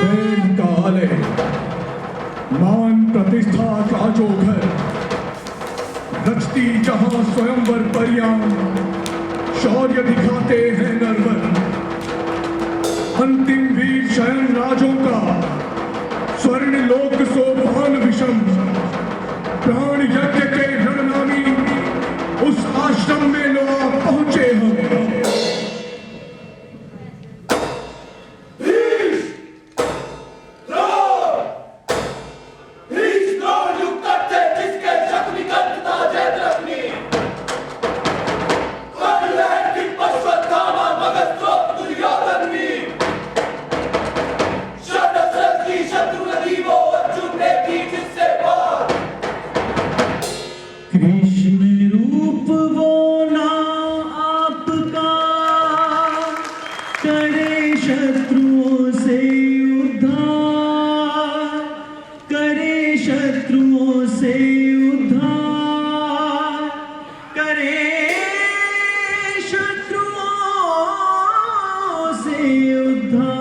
वेद का आलय, मान प्रतिष्ठा का जो घर, रचती जहां स्वयंवर परियां, शौर्य दिखाते हैं नरवर। अंतिम वीर शयन राजों का स्वर्ण लोक सोपान विषम, प्राण यज्ञ के रणनामी उस आश्रम में लो आप पहुंचे हम। कृष्ण रूप वो ना आपका, करे शत्रुओं से उद्धार, करे शत्रुओं से उद्धार, करे शत्रुओं से उद्धार।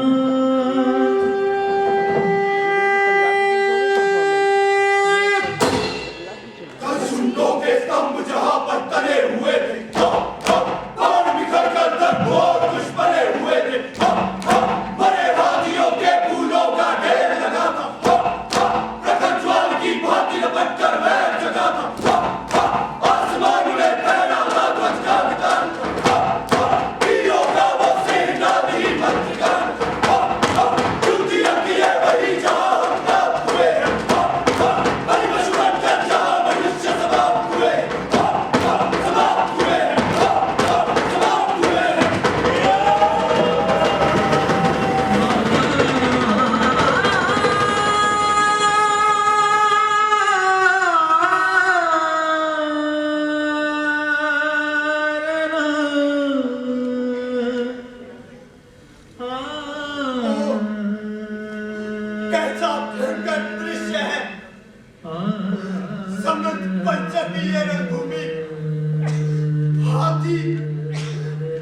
कैसा भयंकर दृश्य है। समृद्ध पंचमीय रणभूमि, हाथी,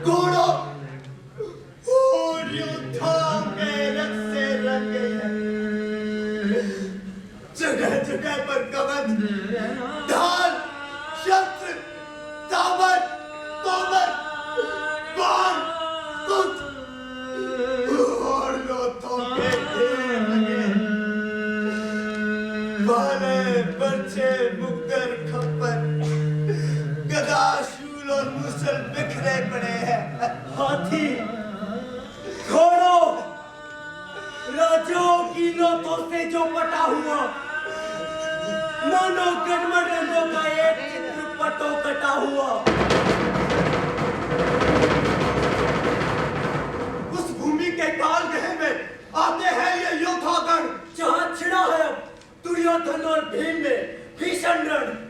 घोड़ों और योद्धाओं के रथ से रंगे हैं। जगह जगह पर कवच, ढाल, शस्त्र, दामन, तोमर, बाण, तुत और योद्धाओं के ढेर लगे हैं। भाले, बर्छे, मुक्कर, खप्पर, गदा, शूल और मुसल बिखरे पड़े हैं। हाथी, घोड़ों, राजों की नोकों से जो पटा हुआ, मानो गढ़मढ़ रंगों का एक चित्रपटो कटा हुआ। उस भूमि के कालगृह में आते हैं ये योद्धागण, जहां छिड़ा है अब दुर्योधन और भीम में भीषण रण।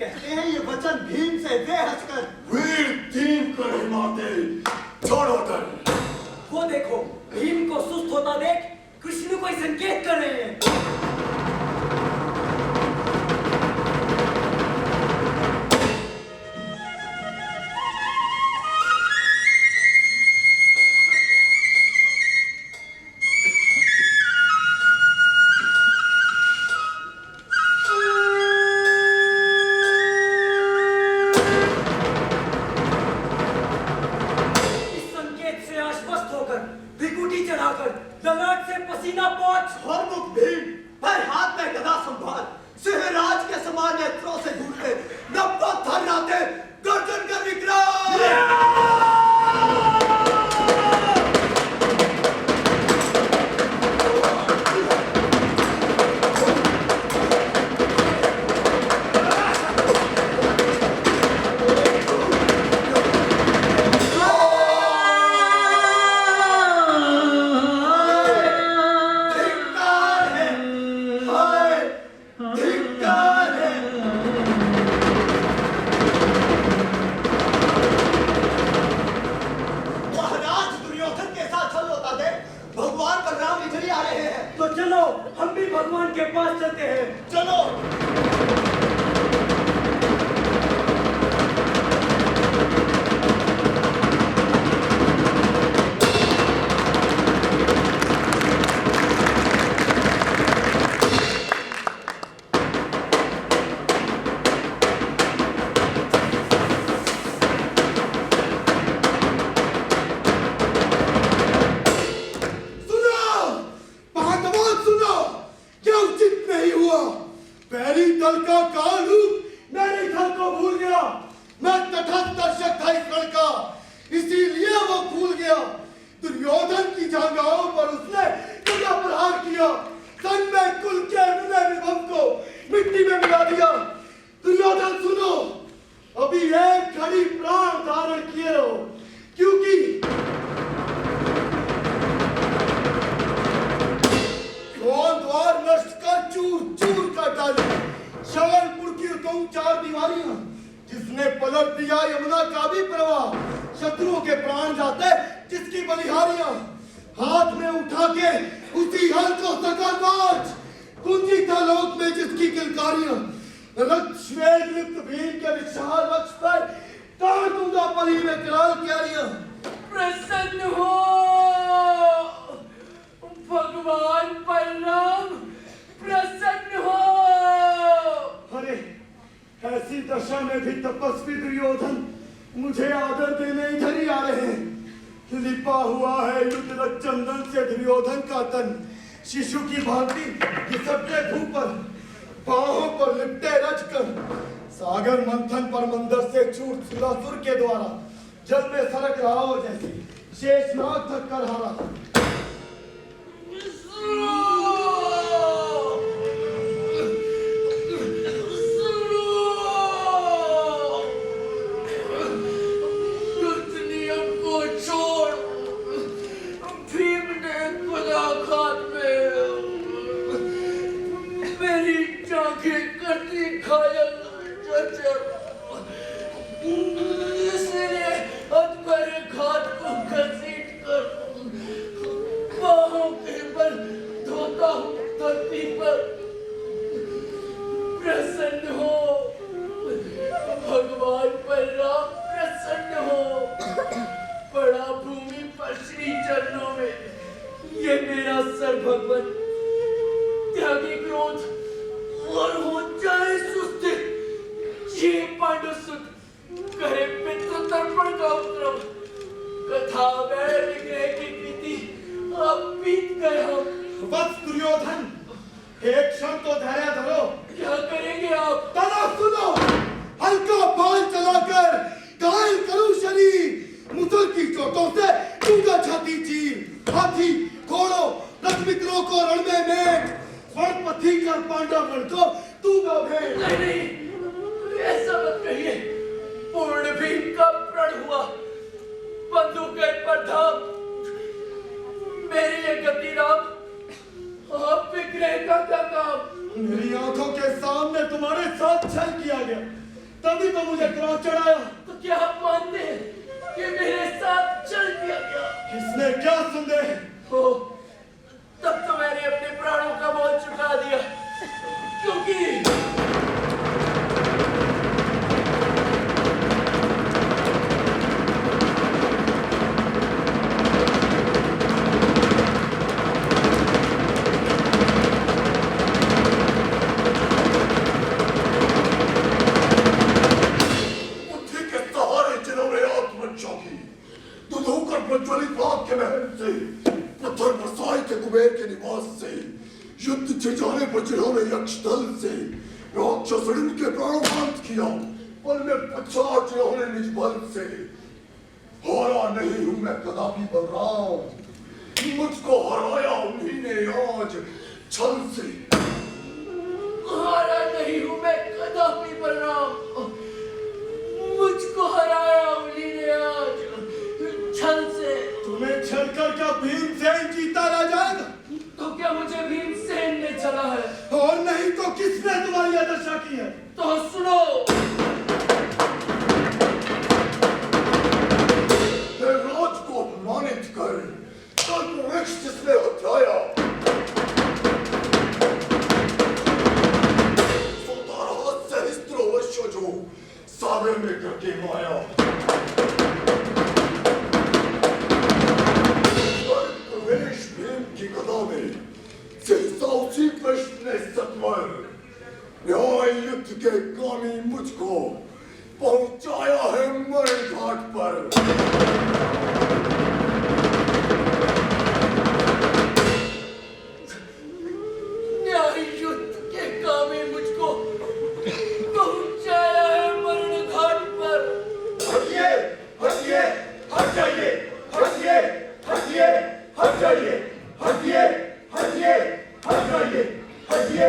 कहते हैं ये वचन भीम से वे हंसकर, वीर भीम को नहीं मारते, छोड़ो कर। वो देखो भीम को सुस्त होता देख कृष्ण कोई संकेत कर रहे हैं। ललाट से पसीना पोंछ, हरमुख भीम, पर हाथ में गदा संभाल, सिंहराज के समान नेत्रों से घूरते, नब्बो थर्राते, गर्दन का विक्रम। चलो हम भी भगवान के पास चलते हैं। चलो। जिसने पलट दिया यमुना का भी प्रवाह, शत्रुओं के प्राण जाते जिसकी बलिहारियां, हाथ में उठा के उसी हल को सकलवाज, कुंजी था लोक में जिसकी किलकारियां, रक्त श्वेत लिप्त भीम के विशाल वक्ष पर तार दूंगा पली में कराल क्यारियां। प्रसन्न हो भगवान बलराम, प्रसन्न हो। अरे ऐसी दशा में भी तपस्वी दुर्योधन मुझे आदर देने इधर ही आ रहे हैं। लिपा हुआ है युद्ध रक्त चंदन से दुर्योधन का तन, शिशु की भांति घिसटते धूप पर, बाहों पर लिपटे रचकर, सागर मंथन पर मंदर से छूट सुरासुर के द्वारा जल में सरक रहा हो जैसे शेषनाग थक कर हारा। प्रसन्न हो भगवान बलराम, प्रसन्न हो। पड़ा भूमि पर श्री चरणों में ये मेरा सर भगवान, त्यागी क्रोध और हो जाए सुस्त, ये पांडु सुत करे पितृ तर्पण का उपद्रव, कथा वैर विग्रह की प्रीति अब बीत गए हम। वत्स दुर्योधन, एक क्षण तो धैर्य धरो। क्या करेंगे आप? तना सुनो, हल्का बाल चलाकर घायल करूं शरीर, मुसल की चोटों से दूंगा छाती चीर, हाथी घोड़ों रथ मित्रों को रण में मेट, स्वर्ण पथी कर पांडवगण को दूंगा भेंट। नहीं, ऐसा मत कहिए। पूर्ण भीम का प्रण हुआ, बंदूकें पर धाम, मेरी ये गति राम, आप विग्रह का क्या काम? मेरी आंखों के सामने तुम्हारे साथ छल किया गया, तभी तो मुझे क्रोध चढ़ाया। तो क्या आप मानते हैं कि मेरे साथ चल दिया गया? किसने क्या संदेह? हो, तब तो मैंने अपने प्राणों का मोल चुका दिया, क्योंकि जिन्होंने यक्ष दल से राक्षस के प्राणोपात किया, पल में पछाड़ जिन्होंने निज बल से, हारा नहीं हूं मैं कदापि बलराम, मुझको हराया उन्हीं ने आज छल से। हारा नहीं हूं मैं कदापि बलराम, मुझको हराया उन्हीं ने आज छल से। तुम्हें छल कर क्या भीमसेन जीता रह जाएगा? तो क्या मुझे भीमसेन ने चला है? और नहीं तो किसने तुम्हारी यह दशा की है? तो सुनो, राज को अपमानित कर कल्प वृक्ष जिसने हटाया, सागर में करके माया। प्रवेश भीम की गदा में सहसा उसी प्रश्न ने सत्वर न्याय युद्ध के कामी मुझको पहुंचाया है मरण घाट पर। न्याय युद्ध के कामी मुझको पहुंचाया है मरण घाट पर। हटिए, हटिए, हट जाइए, हटिए, हटिए, हट जाइए, हटिए, हटिए, हट जाइए, हटिए,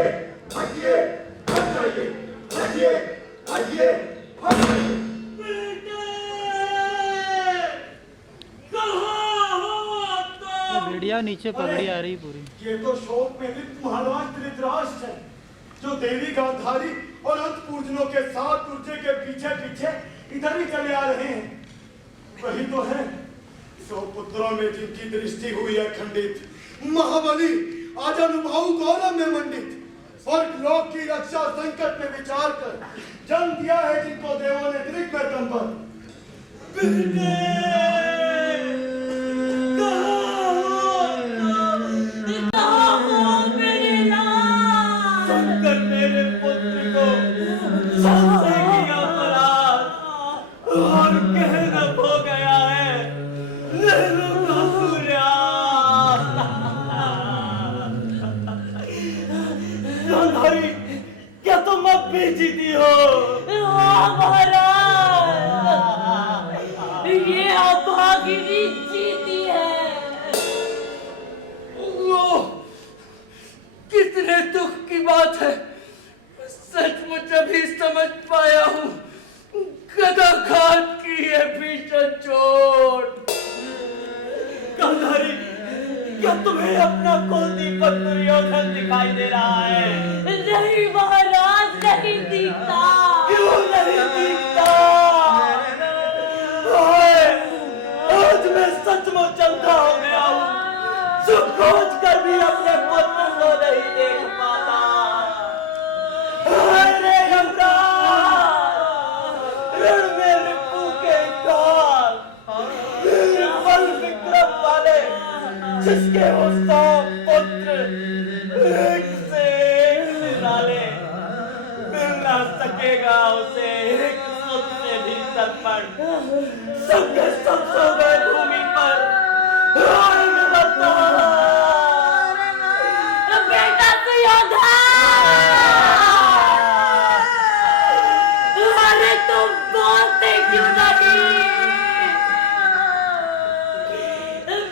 हटिए, हट जाइए, हटिए, हटिए, हट जाइए। भेड़िया नीचे पगड़ी आ रही पूरी। ये तो शोक में लिप्त महाराज धृतराष्ट्र है, जो देवी गांधारी और अंतपूजनों के साथ तुर्जे के पीछे पीछे इधर ही चले आ रहे हैं। वही तो है, 100 पुत्रों में जिनकी दृष्टि हुई है खंडित, महाबली आज अनुभव गौरव में मंडित, स्वर्ग लोक की रक्षा संकट में विचार कर जन्म दिया है जिनको देवों ने दृग में कंबर। सुनकर मेरे पुत्र को सबसे किया अपराध और कहरब हो गया है लहरों का सूर्य। गांधारी, क्या तुम अब भी जीती हो? ये अभागिनी जीती है। वो कितने दुख की बात है। सचमुच अभी समझ पाया हूँ, गदाघात की है भीषण चोट। गांधारी, क्या तुम्हें अपना कुल दीपक दुर्योधन दिखाई दे रहा है? नहीं महाराज, नहीं दिखता। क्यों नहीं दिखता? आज मैं सचमुच अंधा हो गया हूँ, सुख खोज कर भी अपने पुत्र को नहीं देख पाता। अरे यमराज, रण में रिपु के काल, बल विक्रम वाले, जिसके वो 100 पुत्र एक से एक निराले, मिल ना सकेगा उसे एक सुख से भी तर्पण। सबके सब सो गए भूमि पर, हाय निमरता। बेटा सुयोधन, अरे तुम बोलते क्यों नहीं?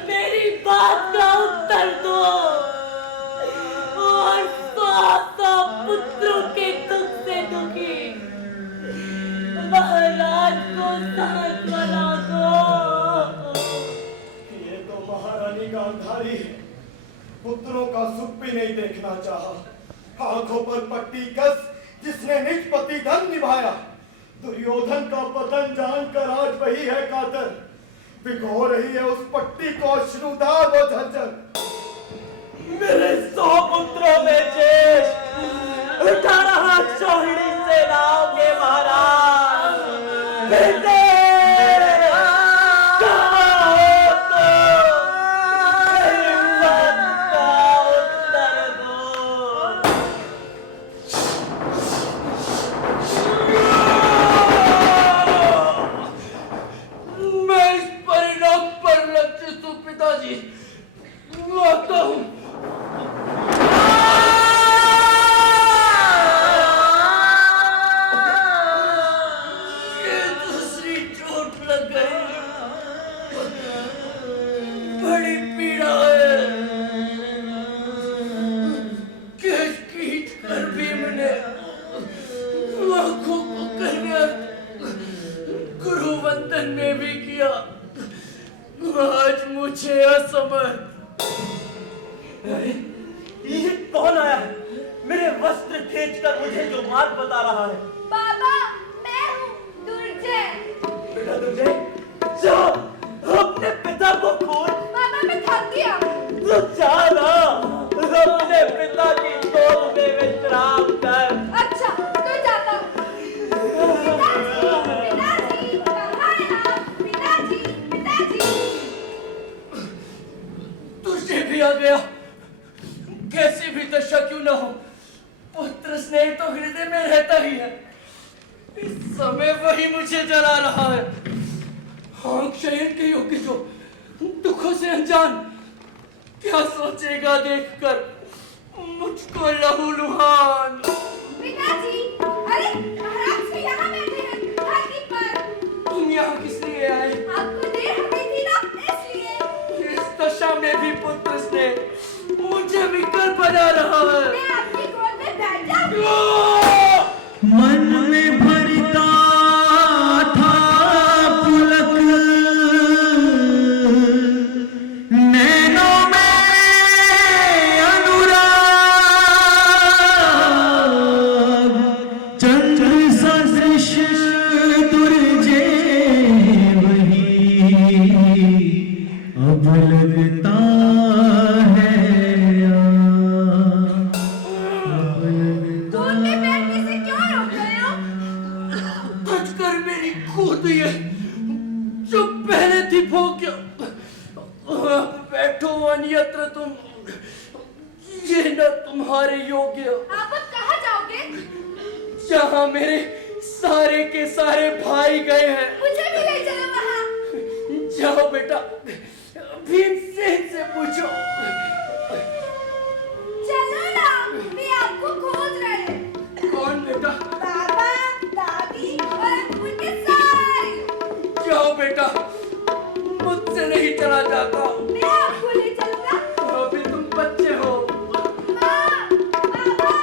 मेरी बात का उत्तर दो और 100 पुत्रों के दुख से दुखी महाराज को सांत्वना दो। ये तो महारानी गांधारी पुत्रों का सुख भी नहीं देखना चाहा, आंखों पर पट्टी कस जिसने निज पति धन निभाया। दुर्योधन का पतन जानकर आज वही है कातर, भिगो रही है उस पट्टी को अश्रुधार व झरझर। मेरे 100 पुत्रों में शेष 18 सोहिणी सेनाओं के महाराज बेटे कहाँ हो तुम? मेरी बात का उत्तर दो। मैं इस परिणाम पर लक्षित हूँ पिताजी, आता हूँ। ये दूसरी चोट लग गई, बड़ी पीड़ा है। केश खींच कर भीम ने आंखों को कन्या गुरु वंदन में भी किया। आज मुझे असमर्थ। अरे, ये कौन आया है? मेरे वस्त्र खींचकर मुझे जो बात बता रहा है। बाबा, मैं हूँ दुर्जय। बेटा तुझे जाओ अपने पिता को खोज। बाबा, मैं थक गया। तो जाना अपने पिता की गोद में विश्राम कर। अच्छा, तो जाता हूँ। पिताजी, लिया गया। कैसी भी दशा क्यों ना हो, पुत्र स्नेह तो हृदय में रहता ही है। इस समय वही मुझे जला रहा है। हाँ, शयन के योग्य जो दुखों से अनजान क्या सोचेगा देखकर मुझको लहूलुहान। पिताजी, अरे महाराज भी यहाँ बैठे हैं धरती पर। तुम यहाँ किस लिए आए? आपको देर हो गई थी ना, इसलिए। इस दशा में भी पुत्र स्नेह मुझे विकल बना रहा है। मैं आपकी गोद में बैठ जाऊँ। मन में भरता था पुलक, नैनों में अनुराग, चंद्र सदृश दुर्जे वही अब लगता है। गोद में बैठने से क्यों रोक रहे हो? बचकर मेरी कूद है जो पहले थी भोग्य। बैठो अन्यत्र तुम, ये न तुम्हारे योग्य। आप अब कहाँ जाओगे? जहाँ मेरे सारे के सारे भाई गए हैं। मुझे भी ले चलो वहाँ। जाओ बेटा, भीमसेन से पूछो। चलो ना, वे आपको खोज रहे हैं। कौन बेटा? बाबा, दादी और उनके सारे। जाओ बेटा, मुझसे नहीं चला जाता। मैं आपको ले चलूँगा। अभी तुम बच्चे हो। माँ, बाबा,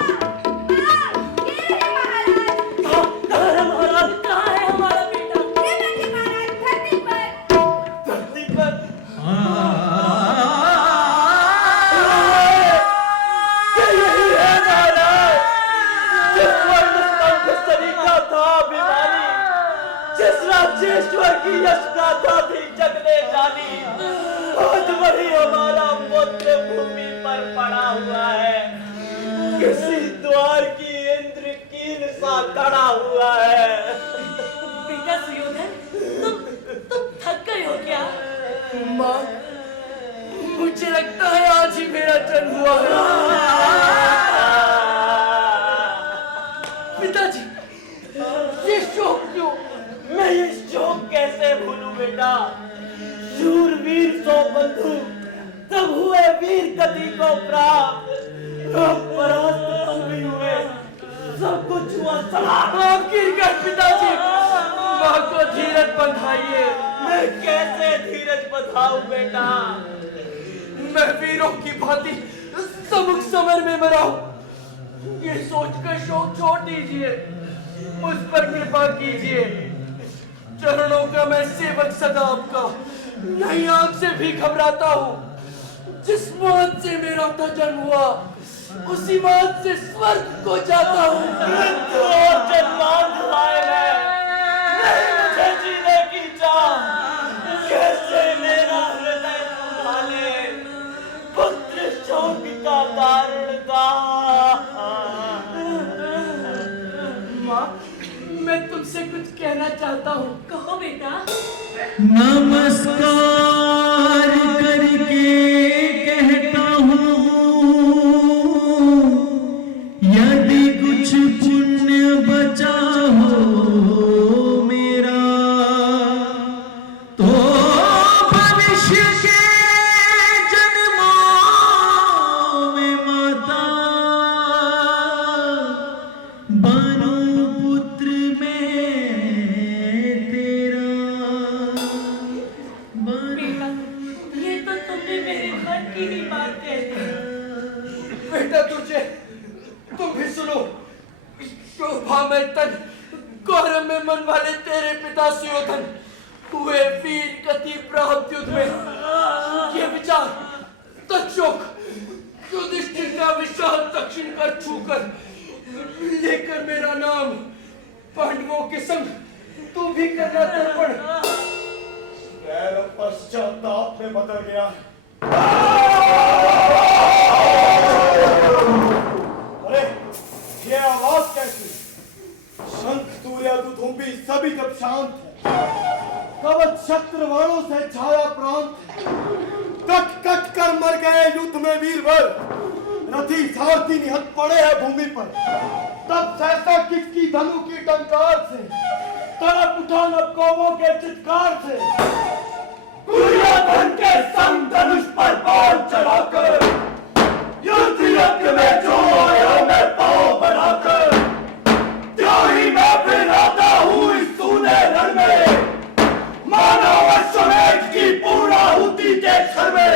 माँ, ये है महाराज। कहाँ है महाराज? कहाँ है हमारा बेटा? ये बैठे महाराज धरती पर। धरती पर क्या यही है महाराज? जिस वर्ण स्तंभ सरिता था अभिमानी, जिस राज्येश्वर की यश गाथा थी जगने जानी, आज वही हमारा पुत्र भूमि पर पड़ा हुआ है। किसी द्वार की इंद्र कील सा खड़ा हुआ है। बेटा सुयोधन, तुम थक गए हो क्या? माँ, मुझे लगता है आज ही मेरा जन्म हुआ है। पिताजी, ये शोक क्यों? मैं ये शोक कैसे भूलूं बेटा? शूरवीर सो बंधु तब हुए वीर गति को प्राप्त। अब परास्त तुम भी हुए, सब कुछ हुआ सलाम। आखिरकार पिताजी, माँ को धीरज बंधाइए। मैं कैसे धीरज बंधाऊं बेटा? मैं वीरों की भांति समुख समर में मरा हूं। ये सोचकर शोक छोड़ दीजिए, मुझ पर कृपा कीजिए। चरणों का मैं सेवक सदा आपका, नहीं आपसे भी घबराता हूँ। जिस मौत से मेरा था जन्म हुआ, उसी मौत से स्वर्ग को जाता हूँ। मृत्यु और जन्मांत लाए नहीं मुझे जीने की चाह। कैसे मेरा हृदय संभाले पुत्र शोक का कारण का। माँ, मैं तुमसे कुछ कहना चाहता हूँ। कहो बेटा। नमस्कार करके कहता हूँ, यदि कुछ पुण्य बचा हो मेरा, तो भविष्य के जन्मों में माता बनूं पुत्र में तेरा। बेटा, ये तो तुमने मेरे मन की ही बात कह दी। बेटा तुम भी सुनो। शोभा में तन, गौरव में मन वाले तेरे पिता सुयोधन हुए वीर गति प्राप्त युद्ध में। ये विचार तक्षक युधिष्ठिर का विशाल दक्षिण कर छूकर लेकर मेरा नाम पांडवों के संग तू भी करना तर्पण। मेरा पश्चाताप में बदल गया। अरे ये आवाज कैसी? शंख तूर्या दुधुम्बी सभी जब शांत है, कवच शस्त्र वाणों से छाया प्रांत, कट कट कर प्राण मर गए युद्ध में वीरवर, रथी सारथी निहत पड़े हैं भूमि पर। तब सहसा किसकी धनु की टंकार से, तड़प उठा नवकौवों के चित्कार से। दुर्योधन के संग धनुष पर बाण चढ़ाकर युद्ध यज्ञ में जो आया मैं पांव बढ़ाकर, त्याही मैं फिर आता हूँ इस सूने रण में, मानव अश्वमेध की पूर्णाहुति के क्षण में।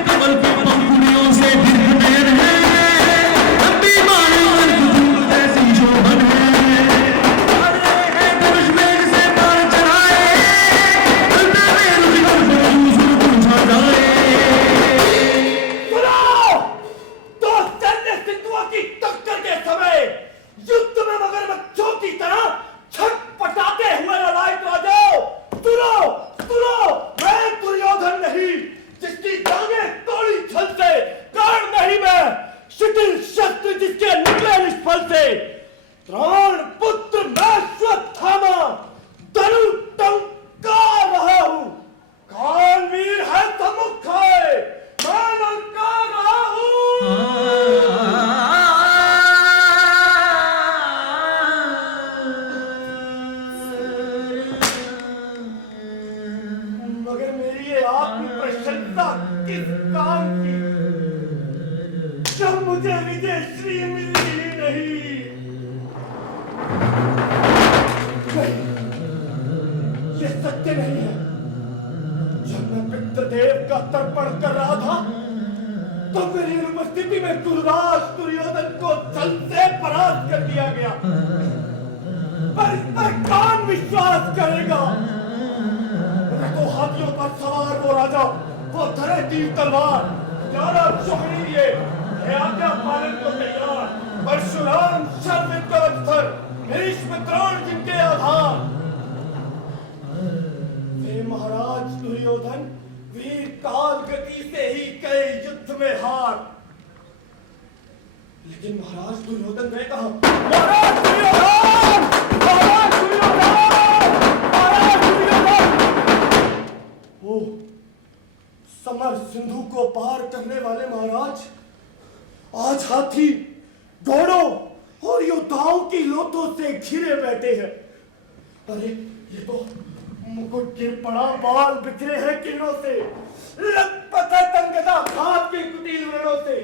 कमल की पंखुड़ियों से गिर है, लंबी मानव दूर जैसी शोभन है। अरे धनुष वेग से बाण चढ़ाए, अंदर में रुचिकर फलूस पूछा जाए। सुनो, तो सैन्य सिंधुओं की टक्कर के समय युद्ध में मगरमच्छों की तरह छटपटाते हुए लड़ाई राजाओं, सुनो सुनो, मैं दुर्योधन नहीं जिसकी टांगें तोड़ी छल से, कर्ण नहीं मैं शिथिल शस्त्र जिसके निकले निष्फल से, द्रोण पुत्र मैं अश्वत्थामा धनु टंकार रहा हूं, कौन वीर है सम्मुख है, मैं ललकार रहा हूं। मगर मेरी ये आत्म प्रशंसा किस काम की, जब मुझे विजय श्री मिली ही नहीं। ये सत्य नहीं है। जब मैं पितृदेव का तर्पण कर रहा था तो मेरी उपस्थिति में दुर्राज दुर्योधन को जल से परास्त कर दिया गया, पर इस पर कौन विश्वास करेगा। तो हाथियों पर सवार वो राजा, वो धरे तीर तलवार, 11 चौकड़ी लिए आज्ञा पालन को तैयार, परशुराम शर्मिंद को अवसर, भीष्म द्रोण जिनके आधार। वे महाराज दुर्योधन वीर काल गति से ही गए युद्ध में हार, लेकिन महाराज दुर्योधन गए कहां? महाराज दुर्योधन! महाराज दुर्योधन! महाराज दुर्योधन! ओ समर सिंधु को पार करने वाले महाराज आज हाथी, घोड़ों और योद्धाओं की लोथों से घिरे बैठे हैं। अरे ये तो मुकुट गिर पड़ा, बाल बिखरे हैं किरणों से, लखपत है तंगदा घात के कुटिल व्रणों से।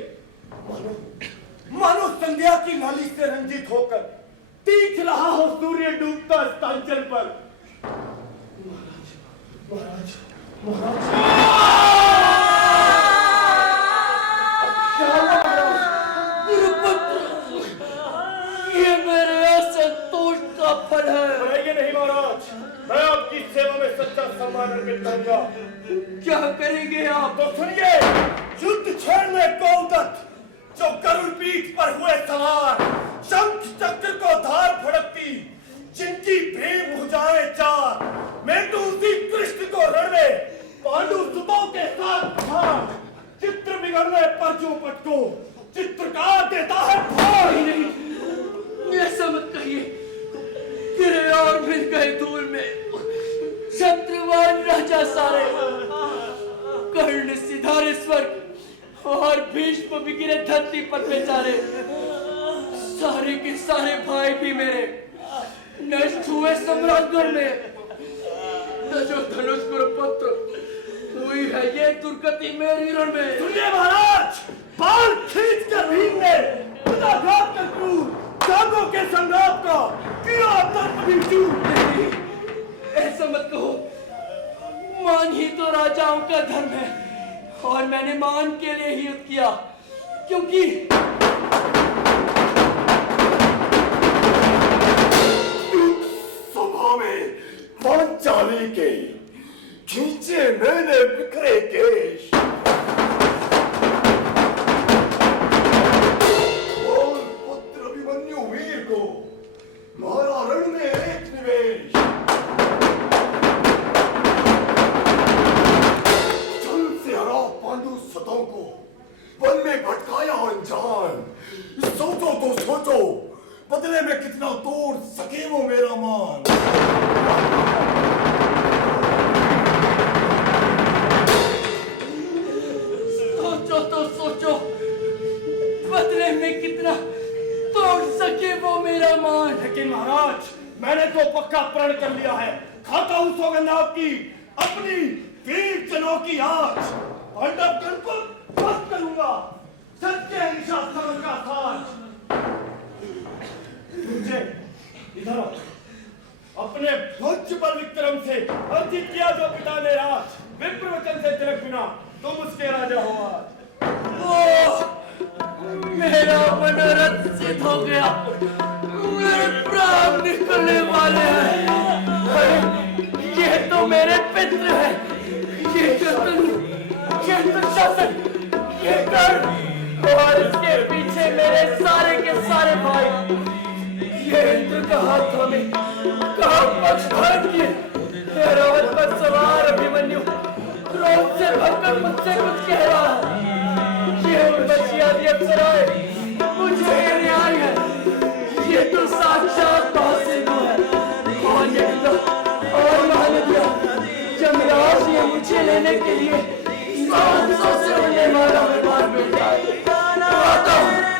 मानो संध्या की नाली से रंजित होकर तीख रहा हो सूर्य डूबता अस्तांचल पर। महाराज महाराज ये मेरे असंतोष का फल है। बनाइए नहीं महाराज, मैं आपकी सेवा में सच्चा सम्मान अर्पित करूंगा। क्या करेंगे आप? तो सुनिए, युद्ध छेड़ने को उदत जो करुण पीठ पर हुए सवार, शंख चक्र को धार फड़कती जिनकी भीम भुजाएं चार, मैं तो उसी कृष्ण को रण में पांडु सुतों के साथ था। चित्र बिगड़ने पर जो पटको चित्रकार देता है भाई। नहीं, ऐसा मत कहिए, गिरे और मिल गए धूल में शत्रुवान राजा सारे, कर्ण सिधारे स्वर्ग और भीष्म भी गिरे धरती पर बेचारे। सारे के सारे भाई भी मेरे नष्ट हुए सम्राटगढ़ में, न जो धनुष पुत्र हुई है ये दुर्गति मेरी रण में। सुनिए महाराज, बाल खींच कर भीम ने घात कर क्रूर जागो के संग्राम का किया तर्क भी चूक। नहीं, ऐसा मत कहो, मान ही तो राजाओं का धर्म है और मैंने मान के लिए ही युद्ध किया, क्योंकि सभा में पांचाली के खींचे मैंने बिखरे केश, और पुत्र अभिमन्यु वीर को मारा रण में एक निवेश। जल से हरा पांडु सतों को वन में भटकाया अनजान। सोचो तो सोचो, बदले में कितना तोड़ सके वो मेरा मान। की अपनी वीर जनों की आज पांडवगण को ध्वस्त करूंगा। सत्य अहिंसा धर्म का साज। मुझे इधर आओ। अपने भोज्य पर विक्रम से अर्जित किया जो पिता ने राज, विप्र वचन से तिलक बिना तुम उसके राजा हो आज। मेरा मनोरथ सिद्ध हो गया, मेरे प्राण निकलने वाले हैं। अरे ये तो मेरे पितृ हैं, ये तो शासन, ये कर और इसके पीछे मेरे सारे के सारे भाई। ये इंद्र का हाथ हमें कहा पक्ष भर किए। रथ पर सवार अभिमन्यु क्रोध से भरकर मुझसे कुछ कह रहा है। ये उर्वशी आदि अप्सराएं मुझे न्याय है। ये तो साक्षात महासिंधु है और यज्ञ और महानदियां। जमराज ये मुझे लेने के लिए 700 से उड़ने वाला विमान भेजा है। आता हूं।